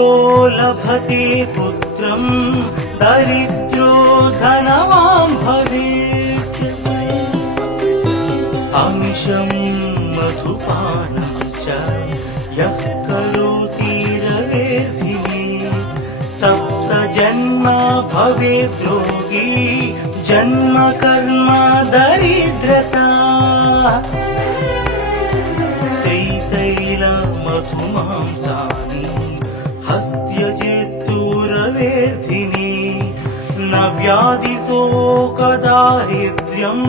अपुत्रो लभते पुत्रं दरिद्रो धनवान् भवेत् अमिषं मधुपानं च यः करोति रवेर्धिने सप्त जन्म भवेत् योगी जन्म कर्म दरिद्रता तैतैल मधुमांसानि हस्त्यजेस्तुरवेर्धिने न व्याधिशोकदारिद्र्यं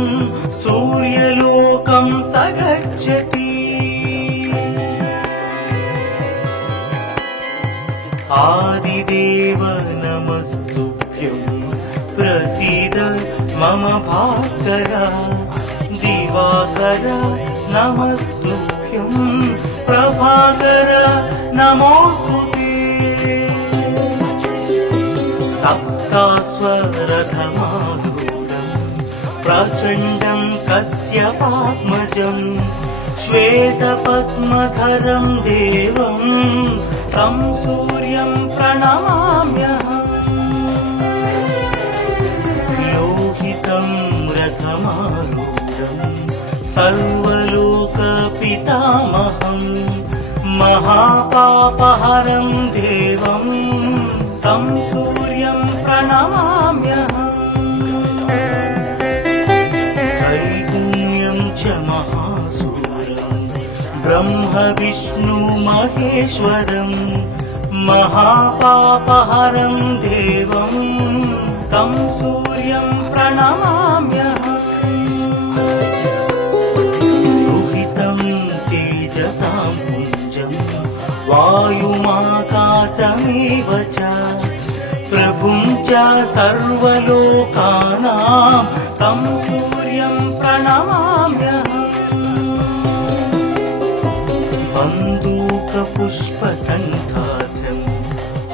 सूर्यलोकं स गच्छति आदिदेव नमस्तुभ्यं प्रसीद मम भास्कर दिवाकर नमस्तुभ्यं प्रभाकर नमोस्तुते सप्तास्वरथमारूढं प्रचण्डं कश्यपात्मजं श्वेतपद्मधरं देवं तं सूर्यं प्रणमाम्यहम् लोहितं रथमारूढं सर्वलोकपितामहं महापापहरं देवं तं सूर्यं प्रणमाम्यहम् त्रैगुण्यं च महासूरं ब्रह्म विष्णु महेश्वरं महापापहरं देवं तं सूर्यं प्रणमाम्यहम् दुहितं तेजसां पुञ्जं वायुमाकाशमेव च प्रभुं च सर्वलोकानां तं सूर्यं प्रणमाम्यहम् बन्दूकपुष्पसङ्कासं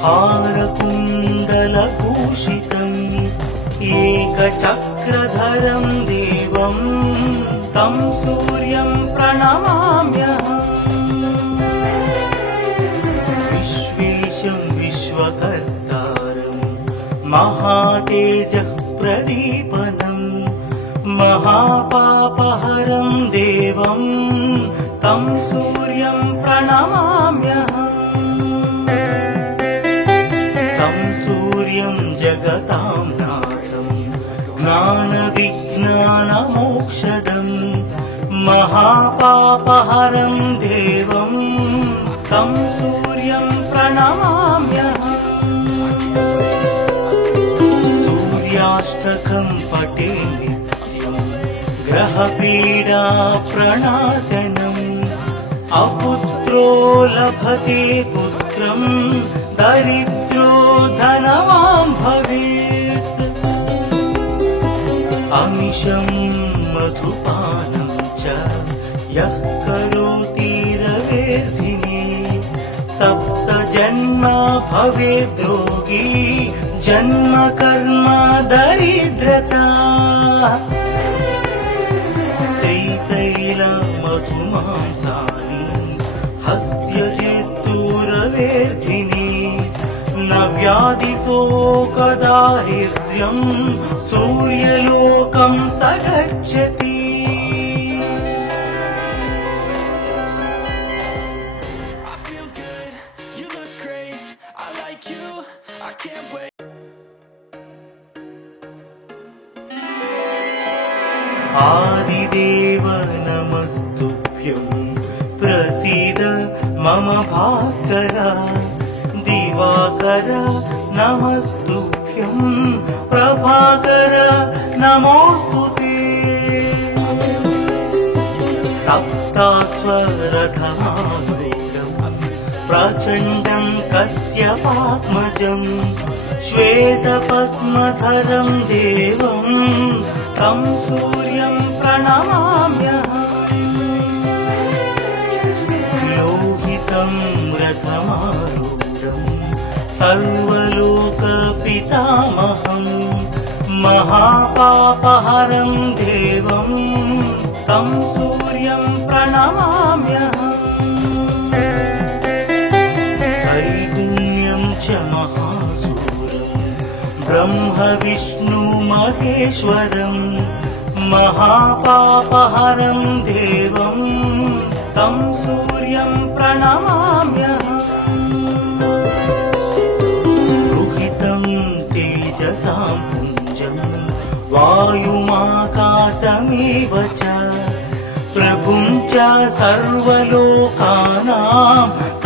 हारकुण्डलभूषितम् एकचक्रधरं देवं तं सूर्यं प्रणमाम्यहम् विश्वेशं विश्वकर्तारं महातेजः प्रदीपनं महापापहरं देवं तं सूर्यं प्रणमाम्यहम् तं सूर्यं जगतां नाथं ज्ञानविज्ञानमोक्षदं महापापहरं देवं तं सूर्यं प्रणमाम्यहम् सूर्याष्टकं पठे नित्यं ग्रहपीडा प्रणाशनम् अपुत्रो लभते पुत्रं दरिद्रो धनवान् भवेत् अमिषं मधुपानं च यः करोति रवेर्धिने सप्त जन्म भवेत् योगी जन्म कर्म दरिद्रता तैतैल मधुमांसानि हस्त्यजेस्तुरवेर्धिने न व्याधिशोकदारिद्र्यं सूर्यलोकं स गच्छति आदिदेव नमस्तुभ्यं प्रसीद मम भास्कर दिवाकर नमस्तुभ्यं प्रभाकर नमोस्तुते सप्तास्वरथमारूढं प्रचण्डं कश्यपात्मजं श्वेतपद्मधरं देवं तं सूर्यं प्रणमाम्यहम् लोहितं रथमारूढं सर्वलोकपितामहं महापापहरं देवं तं सूर्यं प्रणमाम्यहम् त्रैगुण्यं महेश्वरं महापापहरं देवं तं सूर्यं प्रणमाम्यहम् रुहितं तेजसां पुञ्जं वायुमाकाशमेव च प्रभुं च सर्वलोकानां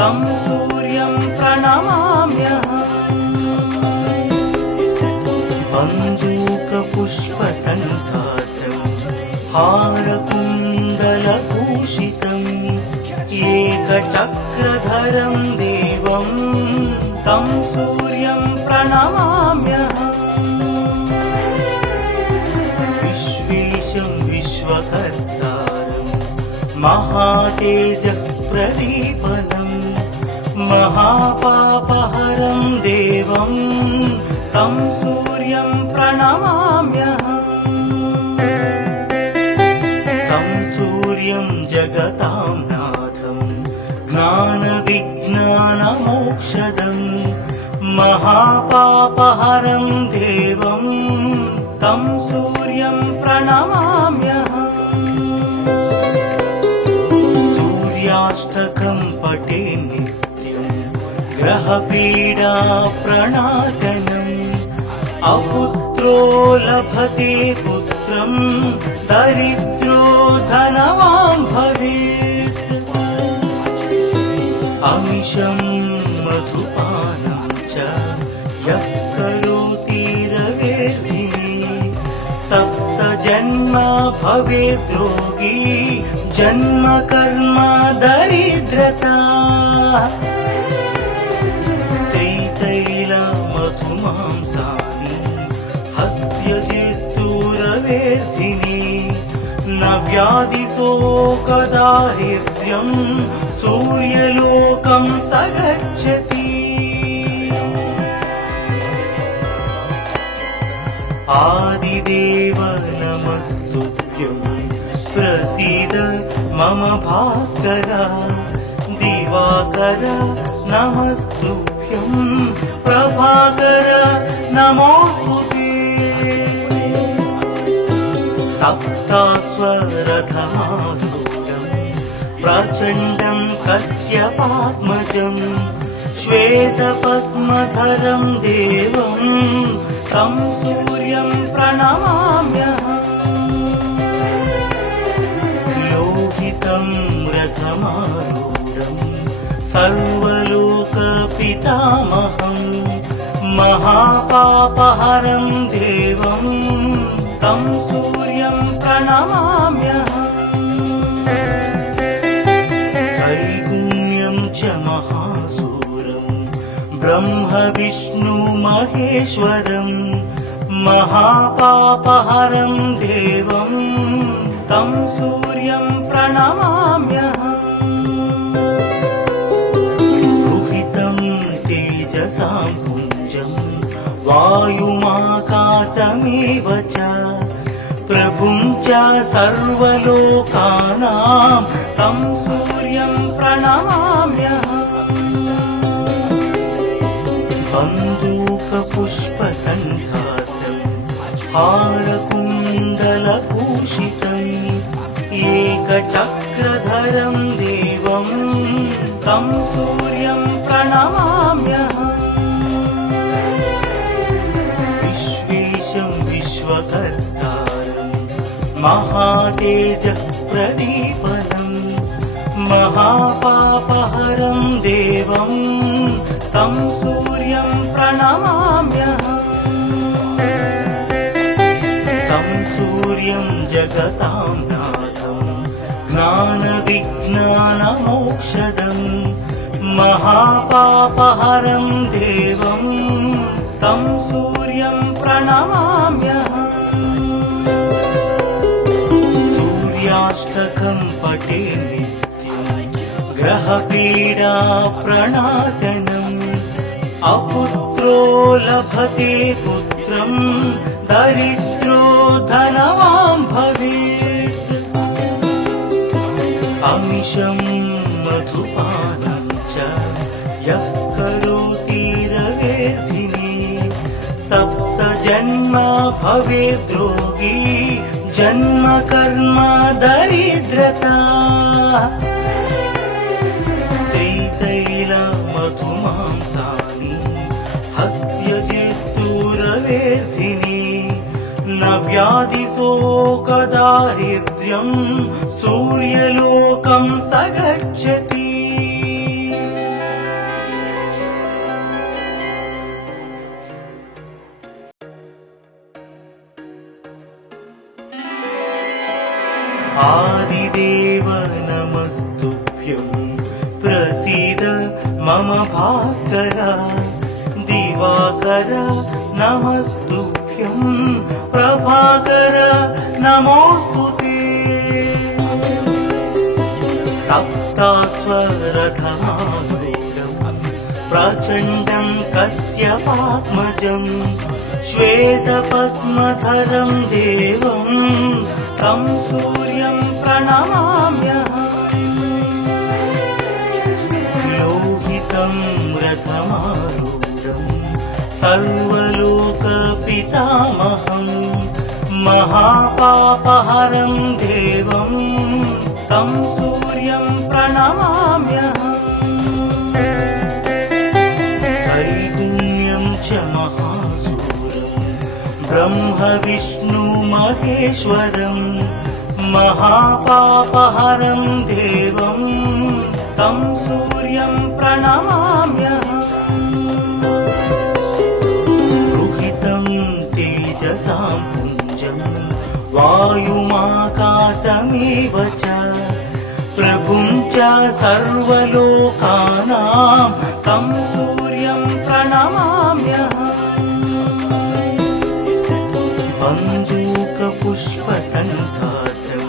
तं सूर्यं प्रणमाम्यहम् बन्धूकपुष्पसङ्कासं हारकुण्डलभूषितम् एकचक्रधरं देवं तं सूर्यं प्रणमाम्यहम् विश्वेशं विश्वकर्तारं महातेजः प्रदीपनम् महापापहरं देवं तं सूर्यं प्रणमाम्यहम् तं सूर्यं जगतां नाथं ज्ञानविज्ञानमोक्षदं महापापहरं देवं तं सूर्यं प्रणमाम्यहम् सूर्याष्टकं पठे नित्यं ग्रहपीडा प्रणाशनम् अपुत्रो लभते पुत्रं दरिद्रो धनवान् भवेत् अमिषं मधुपानं च यः करोति रवेर्भिः सप्तजन्म भवेत् रोगी जन्म कर्म दरिद्रता न व्याधिशोकदारिद्र्यं सूर्यलोकं स गच्छति आदिदेव नमस्तुभ्यं प्रसीद मम भास्कर दिवाकर नमस्तुभ्यं प्रभाकर नमोस्तुते सप्तास्वरथमारूढं प्रचण्डं कश्यपात्मजं श्वेतपद्मधरं देवं तं सूर्यं प्रणमाम्यहम् लोहितं रथमारूढं सर्वलोकपितामहं महापापहरं देवं तं सूर्यं प्रणमाम्यहम् त्रैगुण्यं च महासूरं ब्रह्म विष्णु महेश्वरं महापापहरं देवं तं सूर्यं प्रणमाम्यहम् रुहितं तेजसां पुञ्जं वायुमाकाशमेव च प्रभुं च सर्वलोकानां तं सूर्यं प्रणमाम्यहम् बन्धूकपुष्पसङ्कासं हारकुण्डलभूषितम् एकचक्रधरं देवं तं सूर्यं प्रणमाम्यहम् विश्वेशं विश्वकर्तारं महातेजः प्रदीपनम् महापापहरं देवं तं सूर्यं प्रणमाम्यहम् तं सूर्यं जगतां नाथं ज्ञानविज्ञानमोक्षदं महापापहरं देवं तं सूर्यं प्रणमाम्यहम् सूर्याष्टकं पठे नित्यं ग्रहपीडा प्रणाशनम् अपुत्रो लभते पुत्रं दरिद्रो धनवान् भवेत् अमिषं मधुपानं च यः करोति रवेर्भिः सप्तजन्म जन्म भवेद्रोगी जन्म कर्म दरिद्रता मधुमांसानि हस्त्यजिस्तूरवेदिनी न व्याधिशोकदारिद्र्यं सूर्यलोकं स गच्छति आदिदेव नमस्तुभ्यं प्रसीद मम भास्कर दिवाकर नमस्तुभ्यं प्रभाकर नमोस्तुते सप्तास्वरधमारूढं प्रचण्डं कश्यपात्मजं श्वेतपद्मधरं देवं तं सूर्यं प्रणमाम्यहम् लोहितं रथमारूढं सर्वलोकपितामहं महापापहरं देवं तं सूर्यं प्रणमाम्यहम् त्रैगुण्यं च महासूरं ब्रह्म विष्णु महेश्वरं महापापहरं देवं तं सूर्यं प्रणमाम्यहम् रुहितं तेजसां पुञ्जं वायुमाकाशमेव च प्रभुं च सर्वलोकानां तं सूर्यं प्रणमाम्यहम् बन्दूकपुष्पसङ्कासं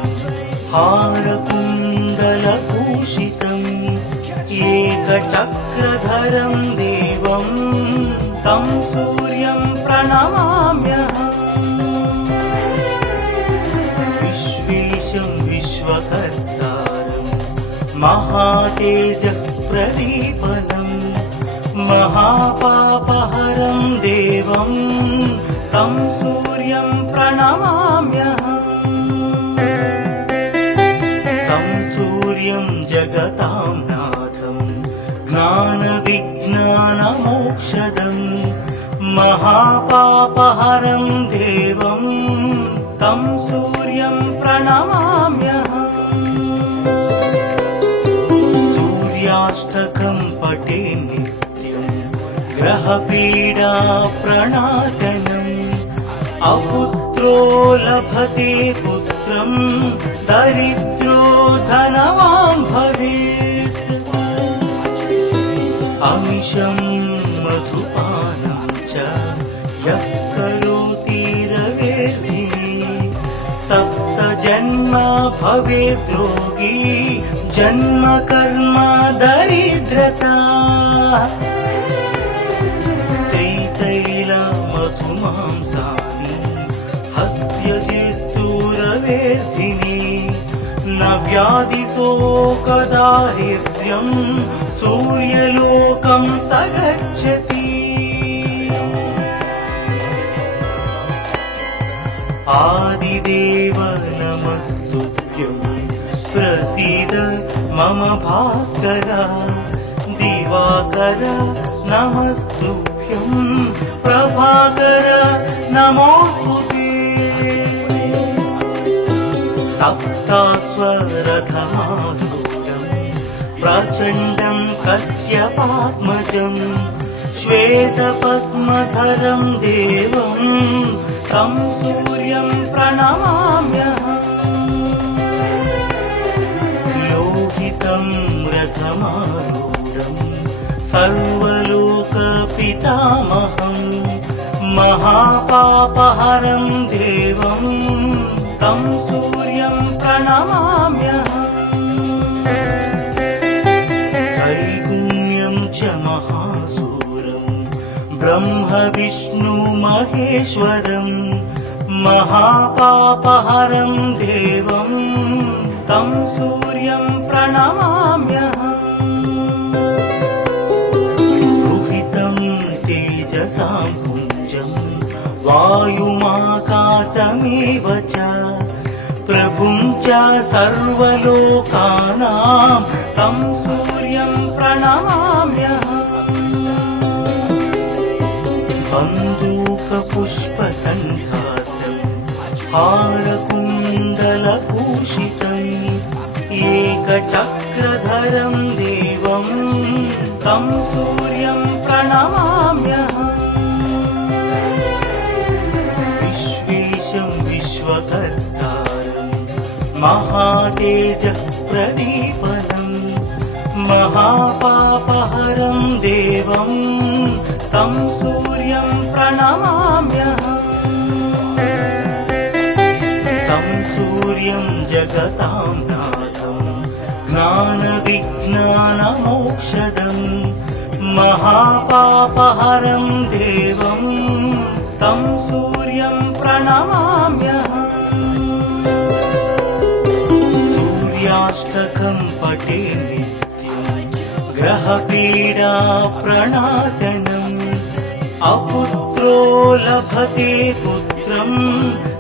हारकुण्डलभूषितम् एकचक्रधरं देवं तं सूर्यं प्रणमाम्यहम् विश्वेशं विश्वकर्तारं महातेजप्रदीपनं महापापहरं देवं तं सूर्यं प्रणमाम्यहम् तं सूर्यं जगतां नाथं ज्ञानविज्ञानमोक्षदं महापापहरं देवं तं सूर्यं प्रणमाम्यहम् सूर्याष्टकं पठे नित्यं ग्रहपीडा प्रणाशनम् अपुत्रो लभते पुत्रं दरिद्रो धनवान् भवेत् अमिषं मधुपानं च यः करोति रवेर्भिः सप्तजन्म भवेद्रोगी जन्म कर्म दरिद्रता मधुमांसानि हस्त्यजिस्तूरवेदिनी न व्याधिशोकदारिद्र्यं सूर्यलोकं स गच्छति आदिदेव नमस्तुभ्यं प्रसीद मम भास्कर दिवाकर नमस्तुभ्यं प्रभाकर नमोस्तुते सप्तास्वरधमारूढं प्रचण्डं कश्यपात्मजं श्वेतपद्मधरं देवं तं सूर्यं प्रणमाम्यहम् लोहितं रथमारूढं सर्वलोकपितामहं महापापहरं देवं तं सूर्यं प्रणमाम्यहम् त्रैगुण्यं च महासूरं ब्रह्म विष्णु महेश्वरं महापापहरं देवं तं सूर्यं प्रणमाम्यहम् रुहितं तेजसां पुञ्जं वायुमाकाशमेव च प्रभुं च सर्वलोकानां तं सूर्यं प्रणमाम्यहम् बन्दूकपुष्पसन्धासं हारकुण्डलभूषितम् एकचक्रधरं देवं तं सूर्यं प्रणमाम्यहम् विश्वेशं विश्वकर्तारं महातेजः प्रदीपनं महापापहरं देवं तं सूर्यं प्रणमाम्यहम् तं सूर्यं जगतां नाथं ज्ञानविज्ञानमोक्षदं महापापहरं देवं तं सूर्यं प्रणमाम्यहम् सूर्याष्टकं पठे नित्यं ग्रहपीडा प्रणाशनम् अपुत्रो लभते पुत्रं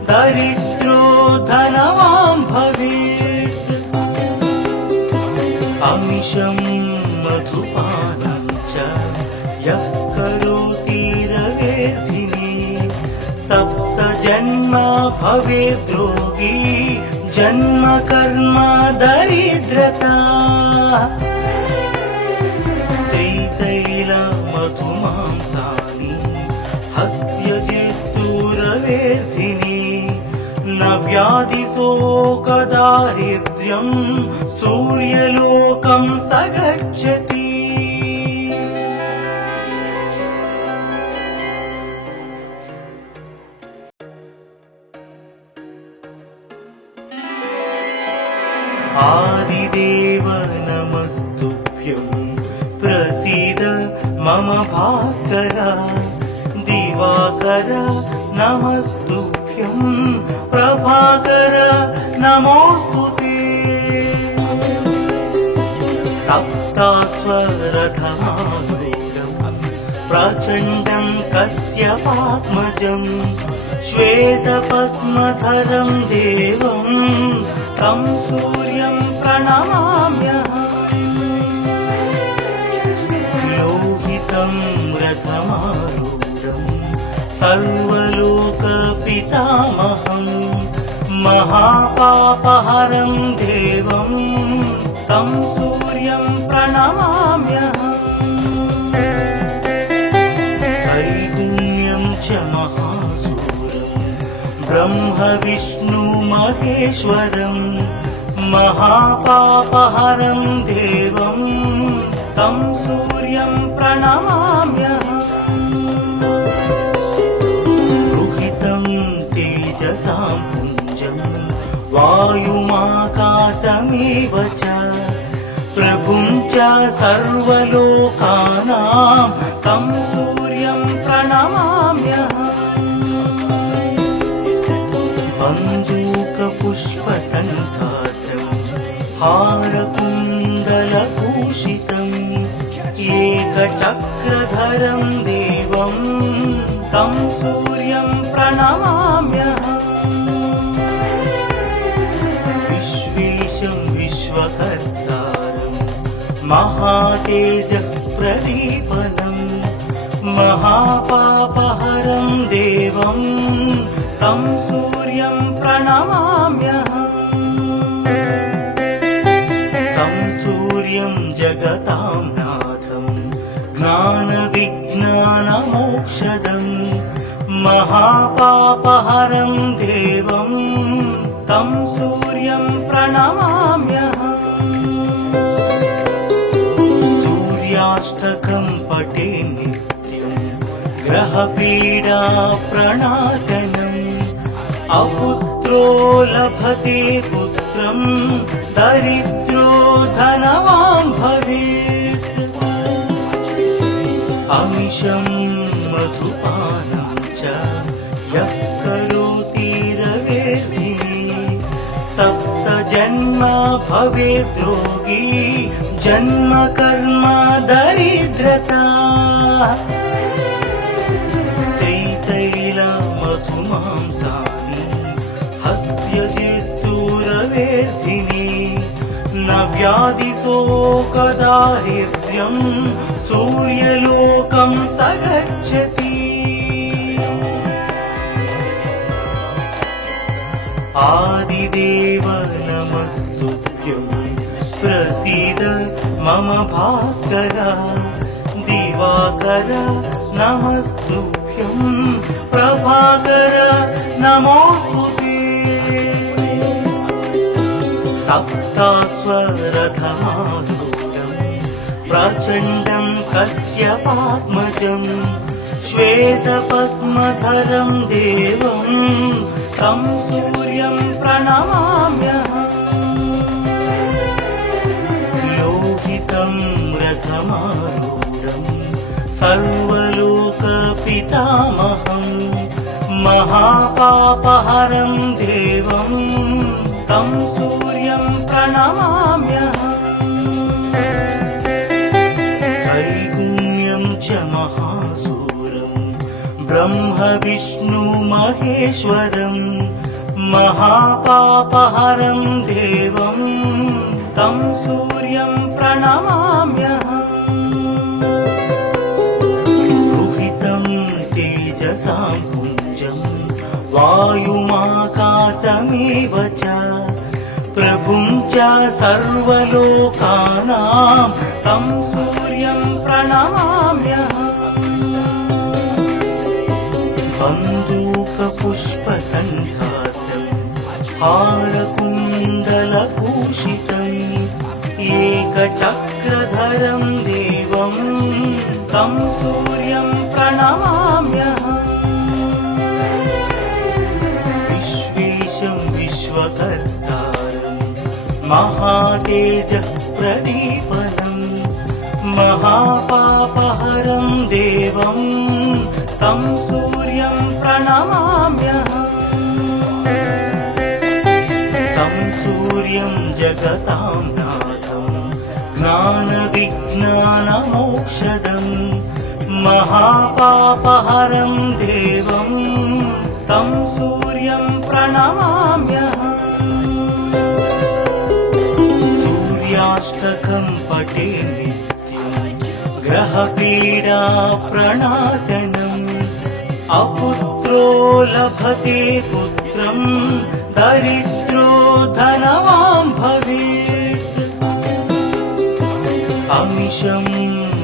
दरिद्रो धनवान् भवेत् अमिषं मधुपानं च यः करोति रवेर्धिने सप्तजन्म भवेद् रोगी जन्म कर्म दरिद्रता त्रितैलमधुमांसानि हस्त्यजिस्तूरवेर्धिने न व्याधिशोकदारिद्र्यं सूर्यलोकं स गच्छति आदिदेव नमस्तुभ्यं प्रसीद मम भास्कर दिवाकर नमस्तुभ्यं प्रभाकर नमोऽस्तुते सप्तास्वरथमारूढं प्रचण्डं कश्यपात्मजं श्वेतपद्मधरं देवं तं सूर्यं प्रणमाम्यहम् लोहितं रथमारूढं सर्वलोकपितामहं महापापहरं देवं तं सूर्यं प्रणमाम्यहम् त्रैगुण्यं च महासूरं ब्रह्म विष्णु महेश्वरं महापापहरं देवं तं सूर्यं प्रणमाम्यहम् रुहितं तेजसां पुञ्जं वायुमाकाशमेव च प्रभुं च सर्वलोकानां तं सूर्यं प्रणमाम्यहम् बन्दूकपुष्पसन्धासं हारकुण्डलभूषितम् एकचक्रधरं देवं तं सूर्यं प्रणमाम्यहम् विश्वेशं विश्वकर्तारं महातेजः प्रदीपनं महापापहरं देवं तं सूर्यं प्रणमाम्यहम् तं सूर्यं जगतां नाथं ज्ञानविज्ञानमोक्षदं महापापहरं देवं तं सूर्यं प्रणमाम्यहम् सूर्याष्टकं पठे नित्यं ग्रहपीडा प्रणाशनम् अपुत्रो लभते पुत्रं दरिद्रो धनवान् भवेत् अमिषं मधुपानं च यः करोति रवेर्धिने सप्तजन्म भवेद् रोगी जन्म कर्म दरिद्रता त्रितैलमधुमांसानि व्याधिशोकदारिद्र्यं सूर्यलोकं स गच्छति आदिदेव नमस्तुभ्यं प्रसीद मम भास्कर दिवाकर नमस्तुभ्यं प्रभाकर नमोस्तुते सप्तास्वरधमारूढं प्रचण्डं कश्यपात्मजं श्वेतपद्मधरं देवं तं सूर्यं प्रणमाम्यहम् लोहितं रथमारूढं सर्वलोकपितामहं महापापहरं देवं तं सूर्यं प्रणमाम्यहम् त्रैगुण्यं च महासूरं ब्रह्म विष्णु महेश्वरं महापापहरं देवं तं सूर्यं प्रणमाम्यहम् रुहितं तेजसां पुञ्जं वायुमाकाशमेव च प्रभुं च सर्वलोकानां तं सूर्यं प्रणमाम्यहम् बन्दूकपुष्पसन्धासं हारकुण्डलभूषितम् एकचक्रधरं देवं तं सूर्यं प्रणमाम्यहम् विश्वेशं विश्वकर्तारं महातेजःप्रदीपनं महापापहरं देवं तं सूर्यं प्रणमाम्यहम् तं सूर्यं जगतां नाथं ज्ञानविज्ञानमोक्षदं महापापहरं देवं तं सूर्यं प्रणमाम्यहम् सूर्याष्टकं पठे नित्यं ग्रहपीडाप्रणाशनम् अपुत्रो लभते पुत्रं दरिद्रो धनवान् भवेत् अमिषं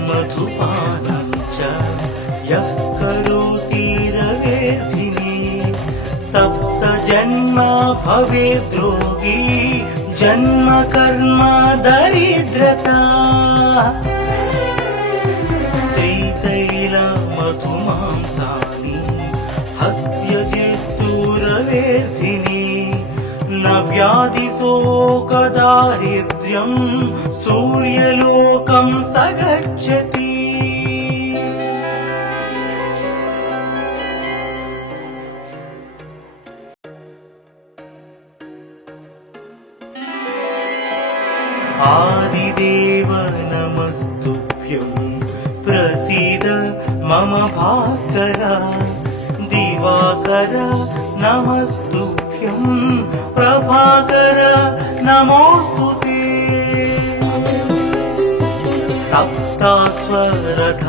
मधुपानं च यः करोति रवेर्धिने सप्तजन्म भवेत् रोगी जन्म कर्म दरिद्रता त्रितैलमधुमांसानि हस्त्यजिस्तूरवेर्धिनि न व्याधिशोकदारिद्र्यं सूर्यलोकं स गच्छति आदिदेव नमस्तुभ्यं प्रसीद मम भास्कर दिवाकर नमस्तुभ्यं प्रभाकर नमोस्तुते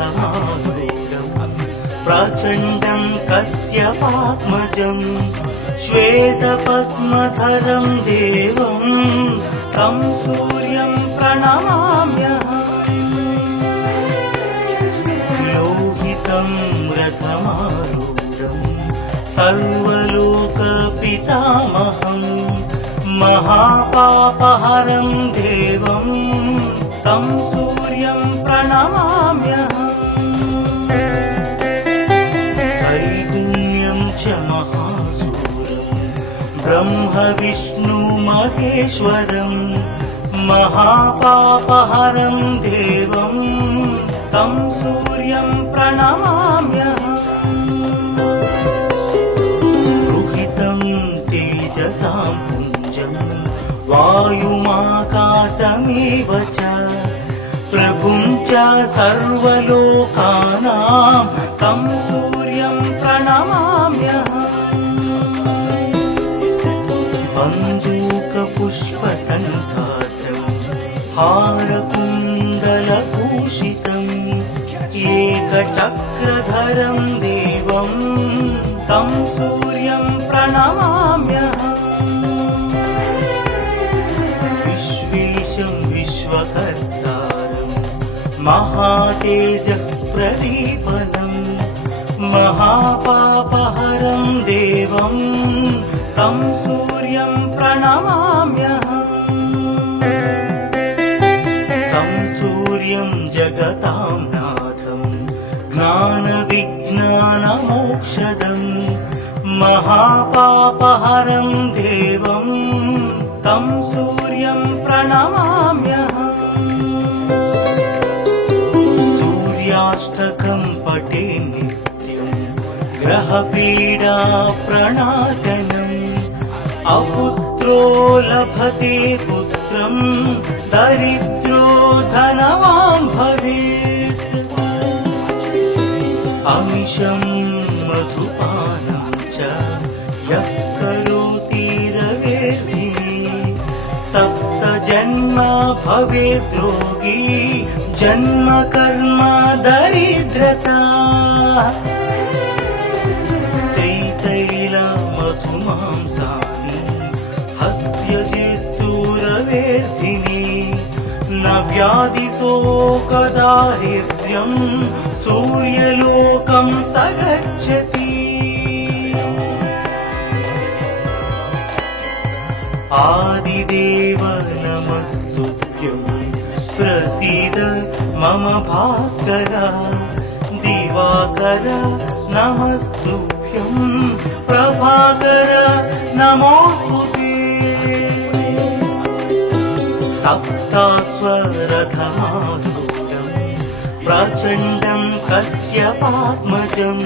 सप्तास्वरधमारूढं प्रचण्डं कश्यपात्मजं श्वेतपद्मधरं देवं तं सूर्यं प्रणमाम्यहम् लोहितं रथमारूढं सर्वलोकपितामहं महापापहरं देवं तं सूर्यं प्रणमाम्यहम् त्रैगुण्यं च महासूरं ब्रह्म विष्णु महेश्वरं महापापहरं देवं तं सूर्यं प्रणमाम्यहम् रुहितं तेजसां पुञ्जं वायुमाकाशमेव च प्रभुं च सर्वलोकानां तं सूर्यं प्रणमाम्यहम् बन्दूकपुष्पसन्धासं ఏకచక్రధరం దేవం తం సూర్యం ప్రణమామ్యహం విశ్వేశం విశ్వకర్తారం మహాతేజః ప్రదీపనం మహాపాపహరం దేవం తం సూర్యం ప్రణమామ్యహం తం సూర్యం జగతాం నాథం జ్ఞానవిజ్ఞానమోక్షదం మహాపాపహరం దేవం తం సూర్యం ప్రణమామ్యహం సూర్యాష్టకం పఠే నిత్యం గ్రహపీడా ప్రణాశనం అపుత్రో లభతే పుత్రం దరిద్రో ధనవాన్ భవేత్ అమిషం మధుపానం చ యః కరోతి రవేర్ధిని సప్త జన్మ భవేద్ రోగి జన్మ కర్మ దరిద్రతా త్రైతైల మధుమాంసాని హస్త్యజేస్తూరవేర్ధిని న వ్యాధిశోకదారిద్ర్యం సూర్యలోకం సగచ్చతి ఆదిదేవ నమస్తుభ్యం ప్రసీద మమ భాస్కర దివాకర నమస్తుభ్యం ప్రభాకర నమోస్తుతే సప్తాస్వరథమారూఢం ప్రచండం కశ్యపాత్మజం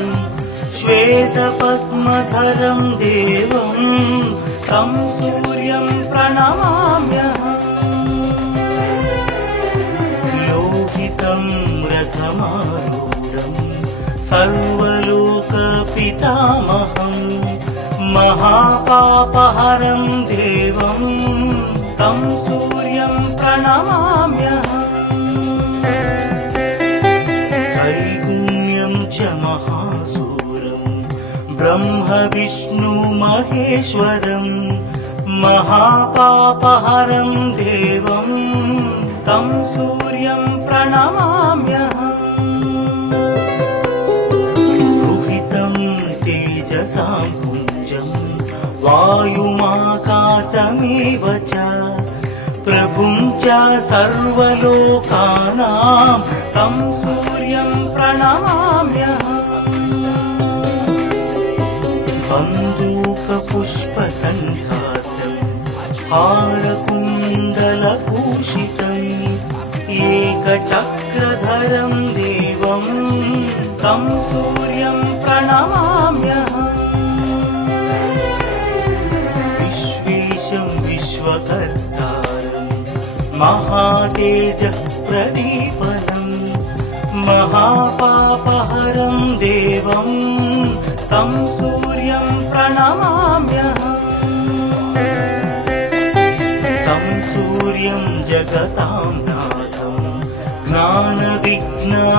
శ్వేతపద్మధరం దేవం తం సూర్యం ప్రణమామ్యహం లోహితం రథమారూఢం సర్వలోకపితామహం మహాపాపహరం దేవం తం సూర్యం ప్రణమామ్యహం त्रैगुण्यं च महासूरं ब्रह्म विष्णु महेश्वरं महापापहरं देवं तं सूर्यं प्रणमाम्यहं रुहितं तेजसां पुञ्जं वायुमाकाशमेव च प्रभुं च सर्वलोकानां तं सूर्यं प्रणमाम्यहं बन्दूकपुष्पसन्धासं हारकुण्डलभूषितम् एकचक्रधरं देवं तं सूर्यं प्रणमाम्यहं विश्वेशं विश्वकर्तारं महातेजः प्रदीपनं महापापहरं देवं तं सूर्यं प्रणमाम्यहं तं सूर्यं जगतां नाथं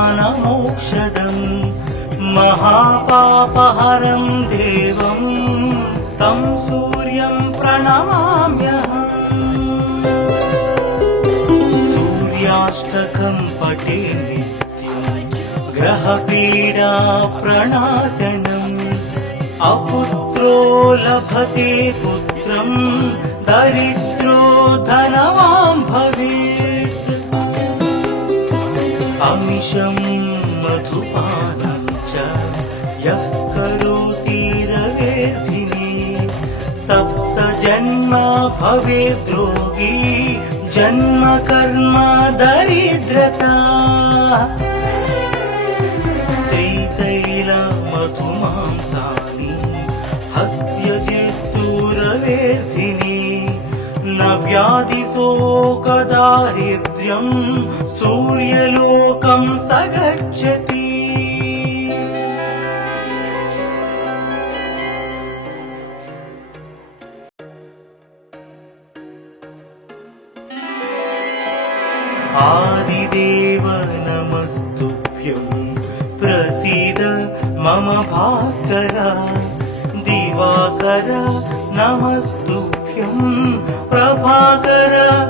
ज्ञानविज्ञानमोक्षदं महापापहरं देवं तं सूर्यं प्रणमाम्यहं सूर्याष्टकं पठे ग्रहपीडा प्रणाशनम् अपुत्रो लभते पुत्रं दरिद्रो धनवान् भवेत् अमिषं मधुपानं च यः करोति रवेर्धिनि सप्त जन्म भवेद् रोगी जन्म कर्म दरिद्रता मधुमांसानि हस्त्यजिस्तूरवेर्धिनि न व्याधिशोकदारिद्र्यं सूर्यलोकं सगच्छति आदिदेव नमस्तुभ्यं प्रसीद मम भास्कर दिवाकर नमस्तुभ्यं प्रभाकर